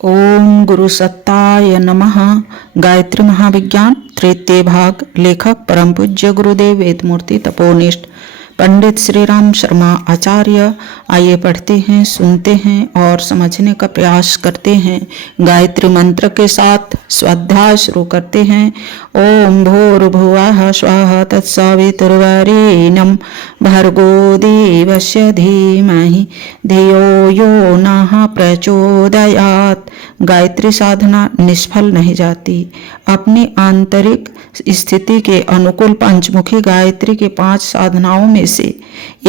ओम गुरु सत्ताय नमः। गायत्री महाविज्ञान तृतीय भाग। लेखक परम पूज्य गुरुदेव वेदमूर्ति तपोनिष्ठ पंडित श्री राम शर्मा आचार्य। आइए पढ़ते हैं, सुनते हैं और समझने का प्रयास करते हैं। गायत्री मंत्र के साथ स्वाध्याय शुरू करते हैं। ओम भूर्भुवः स्वः तत्सवितुर्वरेण्यं भर्गो देवस्य धीमहि धियो यो नः प्रचोदयात्। गायत्री साधना निष्फल नहीं जाती। अपनी आंतरिक स्थिति के अनुकूल पंचमुखी गायत्री के 5 साधनाओं में से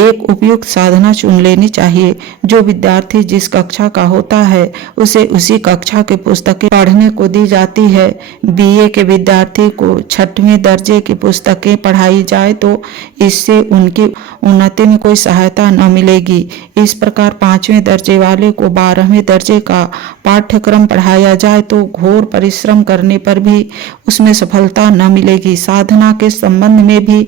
एक उपयुक्त साधना चुन लेनी चाहिए। जो विद्यार्थी जिस कक्षा का होता है उसे उसी कक्षा की पुस्तकें पढ़ने को दी जाती है। बीए के विद्यार्थी को 6वें दर्जे की पुस्तकें पढ़ाई जाए तो इससे उनकी उन्नति में कोई सहायता न मिलेगी। इस प्रकार 5वें दर्जे वाले को 12वें दर्जे का पाठ्यक्रम पढ़ाया जाए तो घोर परिश्रम करने पर भी उसमें सफलता न मिलेगी। साधना के संबंध में भी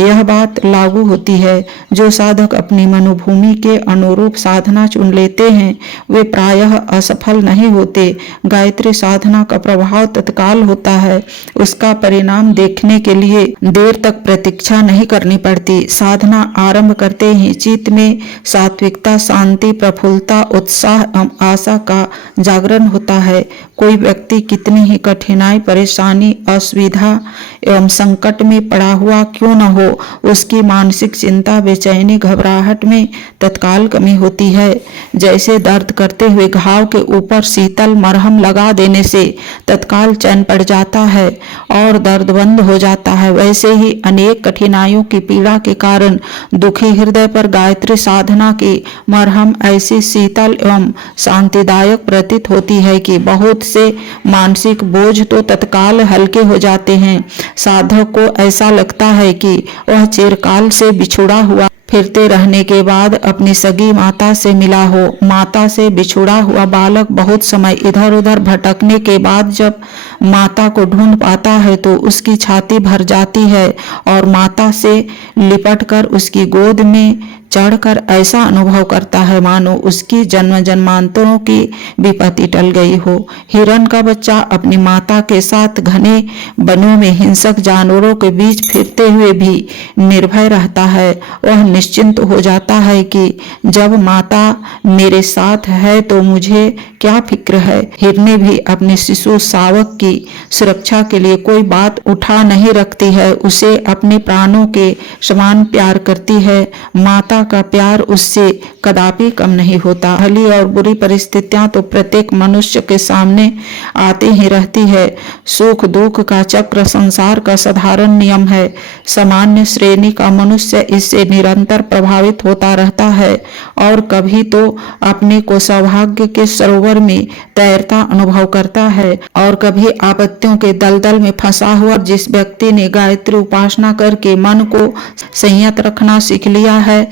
यह बात लागू होती है। जो साधक अपनी मनोभूमि के अनुरूप साधना चुन लेते हैं वे प्रायः असफल नहीं होते। गायत्री साधना का प्रभाव तत्काल होता है। उसका परिणाम देखने के लिए देर तक प्रतीक्षा नहीं करनी पड़ती। साधना आरंभ करते ही चित्त में सात्विकता, शांति, प्रफुल्लता, उत्साह एवं आशा का जागरण होता है। कोई व्यक्ति कितनी ही कठिनाई, परेशानी, असुविधा एवं संकट में पड़ा हुआ क्यों न हो, उसकी मानसिक चिंता, बेचैनी, घबराहट में तत्काल कमी होती है। जैसे दर्द करते हुए घाव के ऊपर शीतल मरहम लगा देने से तत्काल चैन पड़ जाता है और दर्द बंद हो जाता है, वैसे ही अनेक कठिनाइयों की पीड़ा के कारण दुखी हृदय पर गायत्री साधना की मरहम ऐसी शीतल एवं शांतिदायक प्रतीत होती है कि बहुत से मानसिक बोझ तो तत्काल हल्के हो जाते हैं। साधक को ऐसा लगता है कि वह चिरकाल से बिछुड़ा हुआ फिरते रहने के बाद अपनी सगी माता से मिला हो। माता से बिछुड़ा हुआ बालक बहुत समय इधर उधर भटकने के बाद जब माता को ढूंढ पाता है तो उसकी छाती भर जाती है और माता से लिपटकर उसकी गोद में चढ़कर ऐसा अनुभव करता है मानो उसकी जन्म जन्मांतरों की विपत्ति टल गई हो। हिरण का बच्चा अपनी माता के साथ घने वनों में हिंसक जानवरों के बीच फिरते हुए भी निर्भय रहता है। वह निश्चिंत हो जाता है कि जब माता मेरे साथ है तो मुझे क्या फिक्र है। हिरने भी अपने शिशु शावक की सुरक्षा के लिए कोई बात उठा नहीं रखती है, उसे अपने प्राणों के समान प्यार करती है। माता का प्यार उससे कदापि कम नहीं होता। भली और बुरी परिस्थितियां तो प्रत्येक मनुष्य के सामने आती ही रहती है। सुख दुख का चक्र संसार का साधारण नियम है। सामान्य श्रेणी का मनुष्य इससे निरंतर प्रभावित होता रहता है और कभी तो अपने को सौभाग्य के सरोवर में तैरता अनुभव करता है और कभी आपत्तियों के दलदल में फंसा हुआ। जिस व्यक्ति ने गायत्री उपासना करके मन को संयत रखना सीख लिया है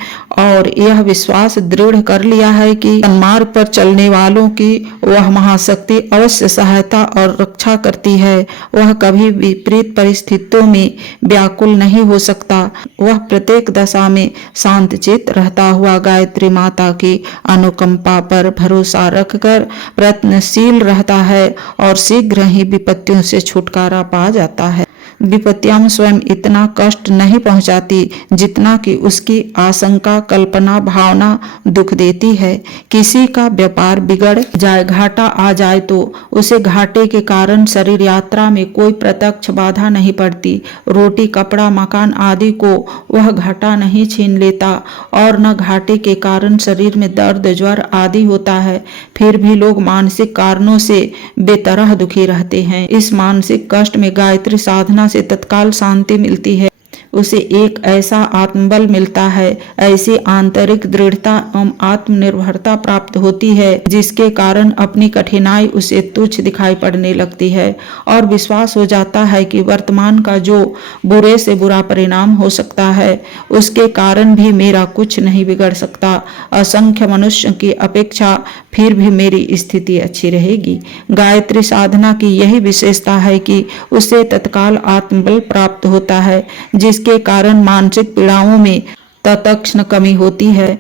और यह विश्वास दृढ़ कर लिया है कि सन्मार्ग पर चलने वालों की वह महाशक्ति अवश्य सहायता और रक्षा करती है, वह कभी विपरीत परिस्थितियों में व्याकुल नहीं हो सकता। वह प्रत्येक दशा में शांतचित्त रहता हुआ गायत्री माता की अनुकंपा पर भरोसा रखकर प्रयत्नशील रहता है और शीघ्र ही विपत्तियों से छुटकारा पा जाता है। विपत्तियां स्वयं इतना कष्ट नहीं पहुंचाती जितना कि उसकी आशंका, कल्पना, भावना दुख देती है। किसी का व्यापार बिगड़ जाए, घाटा आ जाए तो उसे घाटे के कारण शरीर यात्रा में कोई प्रत्यक्ष बाधा नहीं पड़ती। रोटी, कपड़ा, मकान आदि को वह घाटा नहीं छीन लेता और न घाटे के कारण शरीर में दर्द, ज्वर आदि होता है। फिर भी लोग मानसिक कारणों से बेतरह दुखी रहते हैं। इस मानसिक कष्ट में गायत्री साधना से तत्काल शांति मिलती है। उसे एक ऐसा आत्मबल मिलता है, ऐसी आंतरिक दृढ़ता एवं आत्मनिर्भरता प्राप्त होती है जिसके कारण अपनी कठिनाई उसे तुच्छ दिखाई पड़ने लगती है और विश्वास हो जाता है कि वर्तमान का जो बुरे से बुरा परिणाम हो सकता है उसके कारण भी मेरा कुछ नहीं बिगड़ सकता। असंख्य मनुष्य की अपेक्षा फिर भी मेरी स्थिति अच्छी रहेगी। गायत्री साधना की यही विशेषता है कि उसे तत्काल आत्मबल प्राप्त होता है जिसके कारण मानसिक पीड़ाओं में तत्क्षण कमी होती है।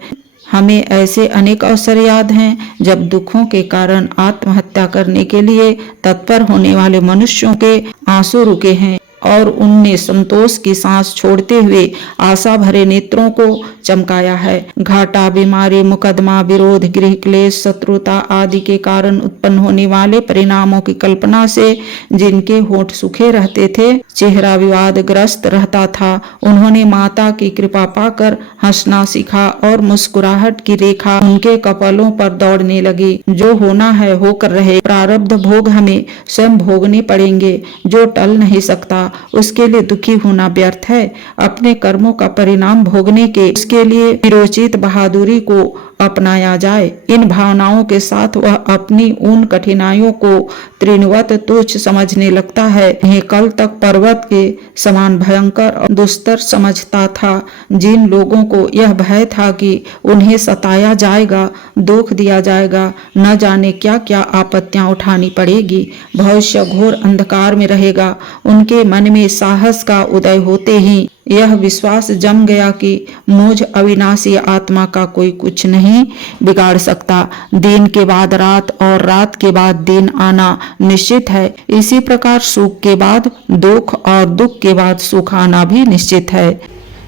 हमें ऐसे अनेक अवसर याद हैं जब दुखों के कारण आत्महत्या करने के लिए तत्पर होने वाले मनुष्यों के आंसू रुके हैं और उनने संतोष की सांस छोड़ते हुए आशा भरे नेत्रों को चमकाया है। घाटा, बीमारी, मुकदमा, विरोध, गृह क्लेश, शत्रुता आदि के कारण उत्पन्न होने वाले परिणामों की कल्पना से जिनके होंठ सूखे रहते थे, चेहरा विवादग्रस्त रहता था, उन्होंने माता की कृपा पाकर हंसना सीखा और मुस्कुराहट की रेखा उनके कपालों पर दौड़ने लगी। जो होना है होकर रहे, प्रारब्ध भोग हमें स्वयं भोगने पड़ेंगे। जो टल नहीं सकता उसके लिए दुखी होना व्यर्थ है। अपने कर्मों का परिणाम भोगने के उसके लिए विरोचित बहादुरी को अपनाया जाए। इन भावनाओं के साथ वह अपनी उन कठिनाइयों को तृणवत तुच्छ समझने लगता है जिन्हें कल तक पर्वत के समान भयंकर और दुस्तर समझता था। जिन लोगों को यह भय था कि उन्हें सताया जाएगा, दुख दिया जाएगा, न जाने क्या क्या आपत्तियां उठानी पड़ेगी, भविष्य घोर अंधकार में रहेगा, उनके मन में साहस का उदय होते ही यह विश्वास जम गया कि मुझ अविनाशी आत्मा का कोई कुछ नहीं बिगाड़ सकता। दिन के बाद रात और रात के बाद दिन आना निश्चित है। इसी प्रकार सुख के बाद दुख और दुख के बाद सुख आना भी निश्चित है।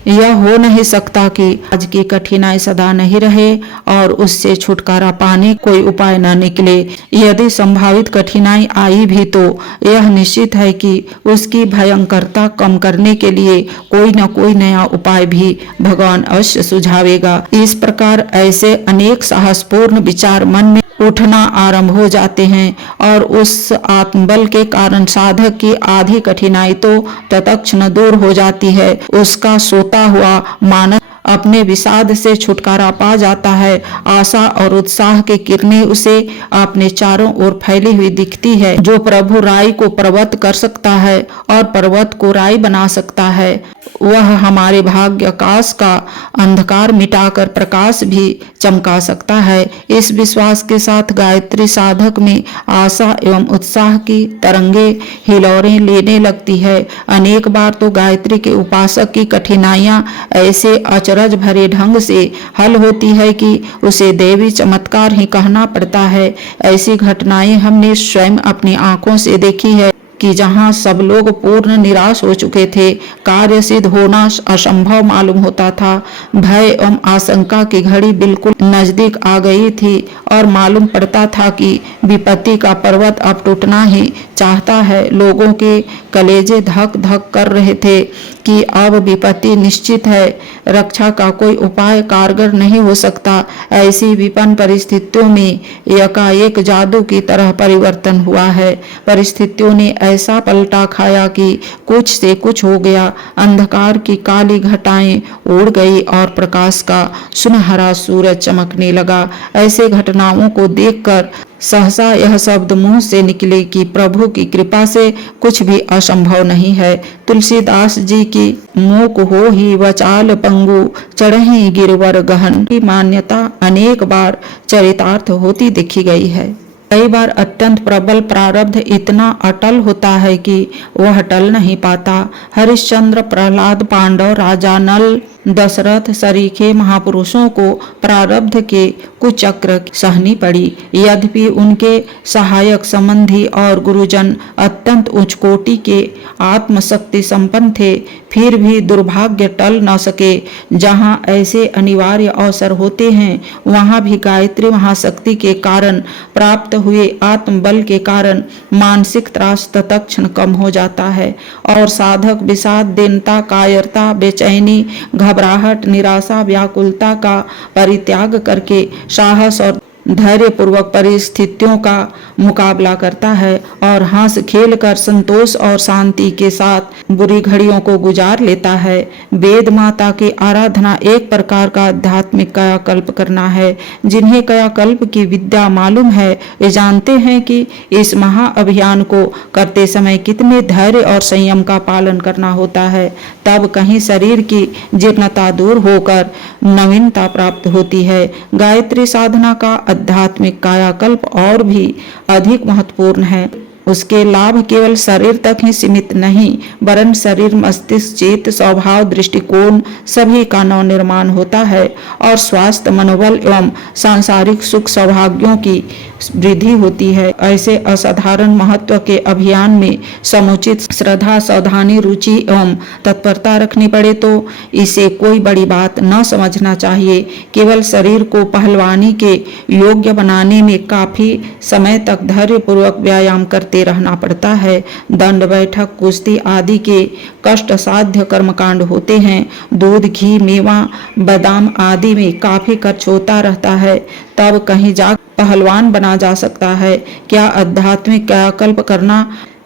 यह हो नहीं सकता कि आज की कठिनाई सदा नहीं रहे और उससे छुटकारा पाने कोई उपाय न निकले। यदि संभावित कठिनाई आई भी तो यह निश्चित है कि उसकी भयंकरता कम करने के लिए कोई न कोई नया उपाय भी भगवान अवश्य सुझावेगा। इस प्रकार ऐसे अनेक साहसपूर्ण विचार मन में उठना आरंभ हो जाते हैं और उस आत्मबल के कारण साधक की आधी कठिनाई तो तत्क्षण दूर हो जाती है। उसका सोता हुआ मानस अपने विषाद से छुटकारा पा जाता है। आशा और उत्साह की किरणें उसे अपने चारों ओर फैली हुई दिखती है। जो प्रभु राई को पर्वत कर सकता है और पर्वत को राई बना सकता है, वह हमारे भाग्य आकाश का अंधकार मिटाकर प्रकाश भी चमका सकता है। इस विश्वास के साथ गायत्री साधक में आशा एवं उत्साह की तरंगे हिलोरें लेने लगती है। अनेक बार तो गायत्री के उपासक की कठिनाइयां ऐसे अचरज भरे ढंग से हल होती है कि उसे देवी चमत्कार ही कहना पड़ता है। ऐसी घटनाएं हमने स्वयं अपनी आंखों से देखी है कि जहां सब लोग पूर्ण निराश हो चुके थे, कार्य सिद्ध होना असंभव मालूम होता था, भय एवं आशंका की घड़ी बिल्कुल नजदीक आ गई थी और मालूम पड़ता था कि विपत्ति का पर्वत अब टूटना ही चाहता है। लोगों के कलेजे धक धक कर रहे थे कि अब विपत्ति निश्चित है, रक्षा का कोई उपाय कारगर नहीं हो सकता। ऐसी विपन्न परिस्थितियों में एकाएक जादू की तरह परिवर्तन हुआ है। परिस्थितियों ने ऐसा पलटा खाया कि कुछ से कुछ हो गया। अंधकार की काली घटाएं उड़ गई और प्रकाश का सुनहरा सूरज चमकने लगा। ऐसे घटनाओं को देखकर सहसा यह शब्द मुंह से निकले कि प्रभु की कृपा से कुछ भी असंभव नहीं है। तुलसीदास जी की मूक हो ही वचाल पंगु चढ़ही गिरवर गहन की मान्यता अनेक बार चरितार्थ होती देखी गई है। कई बार अत्यंत प्रबल प्रारब्ध इतना अटल होता है कि वह टल नहीं पाता। हरिश्चंद्र, प्रहलाद, पांडव, राजा नल, दशरथ सरीखे महापुरुषों को प्रारब्ध के कुचक्र सहनी पड़ी। यद्यपि उनके सहायक संबंधी और गुरुजन अत्यंत उच्च कोटि के आत्मशक्ति संपन्न थे, फिर भी दुर्भाग्य टल न सके। जहाँ ऐसे अनिवार्य अवसर होते हैं, वहाँ भी गायत्री महाशक्ति के कारण प्राप्त हुए आत्मबल के कारण मानसिक त्रास तत्क्षण कम हो जाता है और साधक विषाद, दीनता, कायरता, बेचैनी, घबराहट, निराशा, व्याकुलता का परित्याग करके साहस और धैर्य पूर्वक परिस्थितियों का मुकाबला करता है और हंस खेल कर संतोष और शांति के साथ बुरी घड़ियों को गुजार लेता है। वेद माता की आराधना एक प्रकार का आध्यात्मिक कायाकल्प करना है। जिन्हें कायाकल्प की विद्या मालूम है, वे जानते हैं कि इस महाअभियान को करते समय कितने धैर्य और संयम का पालन करना होता है। तब कहीं शरीर की जीर्णता दूर होकर नवीनता प्राप्त होती है। गायत्री साधना का आध्यात्मिक कायाकल्प और भी अधिक महत्वपूर्ण है। उसके लाभ केवल शरीर तक ही सीमित नहीं, वरन शरीर, मस्तिष्क, चित्त, स्वभाव, दृष्टिकोण सभी का नवनिर्माण होता है और स्वास्थ्य, मनोबल एवं सांसारिक सुख सौभाग्यों की वृद्धि होती है। ऐसे असाधारण महत्व के अभियान में समुचित श्रद्धा, सावधानी, रुचि एवं तत्परता रखनी पड़े तो इसे कोई बड़ी बात न समझना चाहिए। केवल शरीर को पहलवानी के योग्य बनाने में काफी समय तक धैर्य पूर्वक व्यायाम करते रहना पड़ता है। दंड बैठक, कुश्ती आदि के कष्ट साध्य कर्मकांड होते हैं। दूध, घी, मेवा, बादाम आदि में काफी खर्च होता रहता है, तब कहीं जा पहलवान बना जा सकता है। क्या आध्यात्मिक क्रियाकल्प करना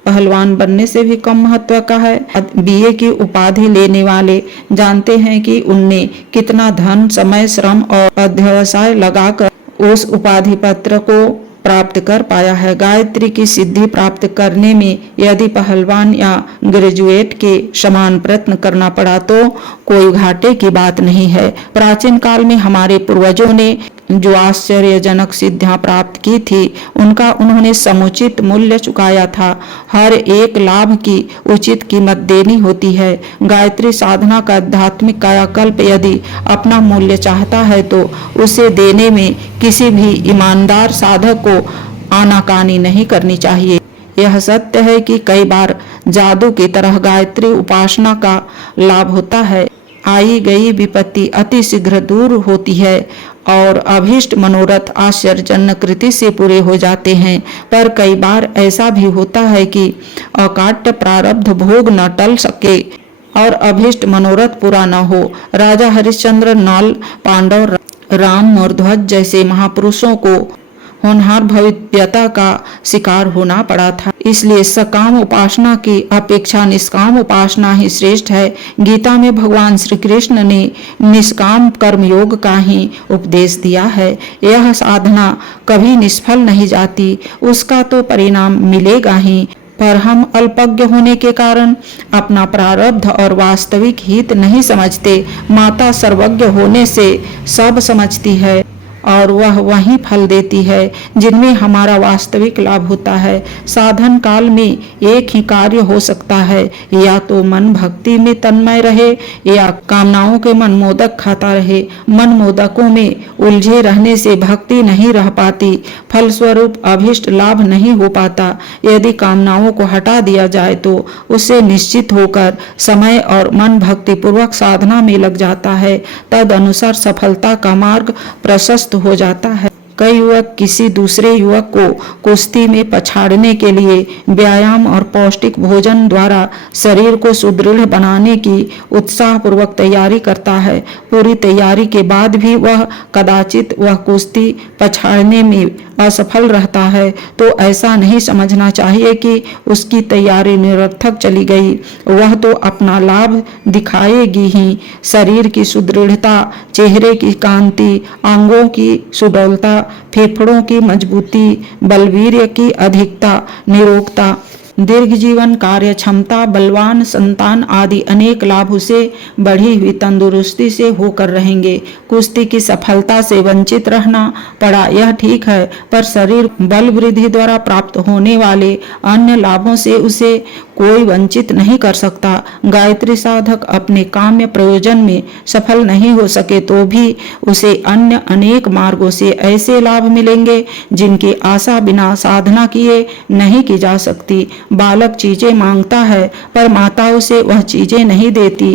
पहलवान बनने से भी कम महत्व का है? बीए की उपाधि लेने वाले जानते हैं कि उनने कितना धन, समय, श्रम और अध्यवसाय लगाकर उस उपाधि पत्र को प्राप्त कर पाया है। गायत्री की सिद्धि प्राप्त करने में यदि पहलवान या ग्रेजुएट के समान प्रयत्न करना पड़ा तो कोई घाटे की बात नहीं है। प्राचीन काल में हमारे पूर्वजों ने जो आश्चर्यजनक सिद्धियां प्राप्त की थी, उनका उन्होंने समुचित मूल्य चुकाया था। हर एक लाभ की उचित कीमत देनी होती है। गायत्री साधना का आध्यात्मिक कायाकल्प यदि अपना मूल्य चाहता है तो उसे देने में किसी भी ईमानदार साधक को आनाकानी नहीं करनी चाहिए। यह सत्य है कि कई बार जादू की तरह गायत्री उपासना का लाभ होता है। आई गई विपत्ति अति शीघ्र दूर होती है और अभीष्ट मनोरथ आश्चर्यजनक कृति से पूरे हो जाते हैं। पर कई बार ऐसा भी होता है कि अकाट्य प्रारब्ध भोग न टल सके और अभीष्ट मनोरथ पूरा न हो। राजा हरिश्चंद्र, नल, पांडव, राम, मोरध्वज जैसे महापुरुषों को होनहार भविष्यता का शिकार होना पड़ा था। इसलिए सकाम उपासना की अपेक्षा निष्काम उपासना ही श्रेष्ठ है। गीता में भगवान श्री कृष्ण ने निष्काम कर्म योग का ही उपदेश दिया है। यह साधना कभी निष्फल नहीं जाती, उसका तो परिणाम मिलेगा ही। पर हम अल्पज्ञ होने के कारण अपना प्रारब्ध और वास्तविक हित नहीं समझते। माता सर्वज्ञ होने से सब समझती है और वह वही फल देती है जिनमें हमारा वास्तविक लाभ होता है। साधन काल में एक ही कार्य हो सकता है, या तो मन भक्ति में तन्मय रहे या कामनाओं के मनमोदक खाता रहे। मनमोदकों में उलझे रहने से भक्ति नहीं रह पाती, फलस्वरूप अभीष्ट लाभ नहीं हो पाता। यदि कामनाओं को हटा दिया जाए तो उससे निश्चित होकर समय और मन भक्ति पूर्वक साधना में लग जाता है। तद अनुसार सफलता का मार्ग प्रशस्त हो जाता है। कई युवक किसी दूसरे युवक को कुश्ती में पछाड़ने के लिए व्यायाम और पौष्टिक भोजन द्वारा शरीर को सुदृढ़ बनाने की उत्साहपूर्वक तैयारी करता है। पूरी तैयारी के बाद भी वह कदाचित वह कुश्ती पछाड़ने में असफल रहता है तो ऐसा नहीं समझना चाहिए कि उसकी तैयारी निरर्थक चली गई। वह तो अपना लाभ दिखाएगी ही। शरीर की सुदृढ़ता, चेहरे की कांति, अंगों की सुडौलता, फेफड़ों की मजबूती, बलवीर्य की अधिकता, निरोगता, दीर्घ जीवन, कार्य क्षमता, बलवान संतान आदि अनेक लाभ उसे बढ़ी हुई तंदुरुस्ती से होकर रहेंगे। कुश्ती की सफलता से वंचित रहना पड़ा यह ठीक है, पर शरीर बल वृद्धि द्वारा प्राप्त होने वाले अन्य लाभों से उसे कोई वंचित नहीं कर सकता। गायत्री साधक अपने काम्य प्रयोजन में सफल नहीं हो सके तो भी उसे अन्य अनेक मार्गों से ऐसे लाभ मिलेंगे जिनकी आशा बिना साधना किए नहीं की जा सकती। बालक चीजें मांगता है पर माता उसे वह चीजें नहीं देती।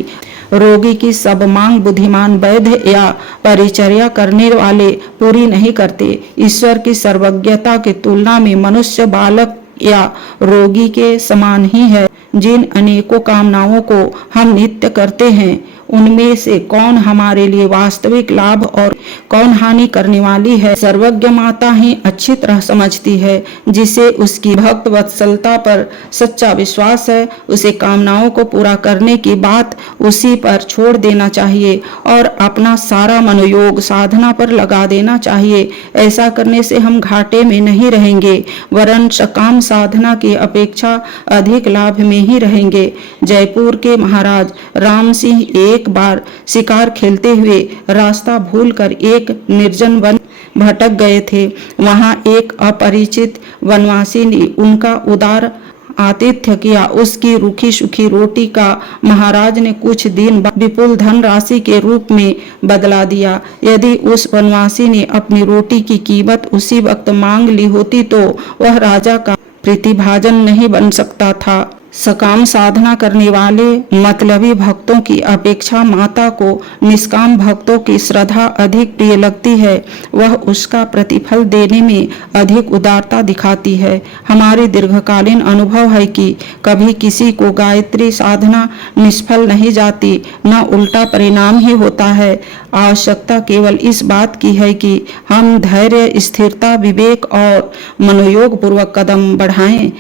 रोगी की सब मांग बुद्धिमान वैद्य या परिचर्या करने वाले पूरी नहीं करते। ईश्वर की सर्वज्ञता की तुलना में मनुष्य बालक या रोगी के समान ही है। जिन अनेकों कामनाओं को हम नित्य करते हैं उनमें से कौन हमारे लिए वास्तविक लाभ और कौन हानि करने वाली है, सर्वज्ञ माता ही अच्छी तरह समझती है। जिसे उसकी भक्त वत्सलता पर सच्चा विश्वास है उसे कामनाओं को पूरा करने की बात उसी पर छोड़ देना चाहिए और अपना सारा मनोयोग साधना पर लगा देना चाहिए। ऐसा करने से हम घाटे में नहीं रहेंगे वरन सकाम साधना की अपेक्षा अधिक लाभ में ही रहेंगे। जयपुर के महाराज राम सिंह एक बार शिकार खेलते हुए रास्ता भूलकर एक निर्जन वन भटक गए थे। वहां एक अपरिचित वनवासी ने उनका उदार आतिथ्य किया। उसकी रूखी सूखी रोटी का महाराज ने कुछ दिन बाद विपुल धनराशि के रूप में बदला दिया। यदि उस वनवासी ने अपनी रोटी की कीमत उसी वक्त मांग ली होती तो वह राजा का प्रीतिभाजन नहीं बन सकता था। सकाम साधना करने वाले मतलबी भक्तों की अपेक्षा माता को निष्काम भक्तों की श्रद्धा अधिक प्रिय लगती है। वह उसका प्रतिफल देने में अधिक उदारता दिखाती है। हमारे दीर्घकालीन अनुभव है कि कभी किसी को गायत्री साधना निष्फल नहीं जाती, न उल्टा परिणाम ही होता है। आवश्यकता केवल इस बात की है कि हम धैर्य, स्थिरता, विवेक और मनोयोग पूर्वक कदम बढ़ाएं।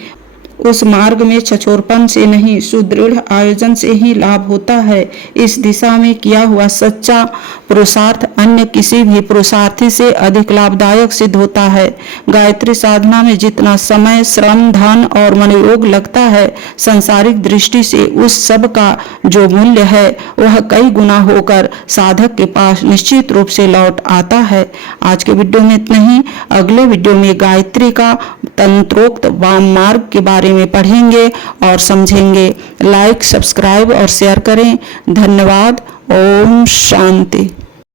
उस मार्ग में छछोरपन से नहीं, सुदृढ़ आयोजन से ही लाभ होता है। इस दिशा में किया हुआ सच्चा पुरुषार्थ अन्य किसी भी पुरुषार्थी से अधिक लाभदायक सिद्ध होता है। गायत्री साधना में जितना समय, श्रम, धन और मनोयोग लगता है, सांसारिक दृष्टि से उस सब का जो मूल्य है वह कई गुना होकर साधक के पास निश्चित रूप से लौट आता है। आज के वीडियो में इतना ही। अगले वीडियो में गायत्री का तंत्रोक्त वाम मार्ग के बारे में पढ़ेंगे और समझेंगे। लाइक, सब्सक्राइब और शेयर करें। धन्यवाद। ओम शांति।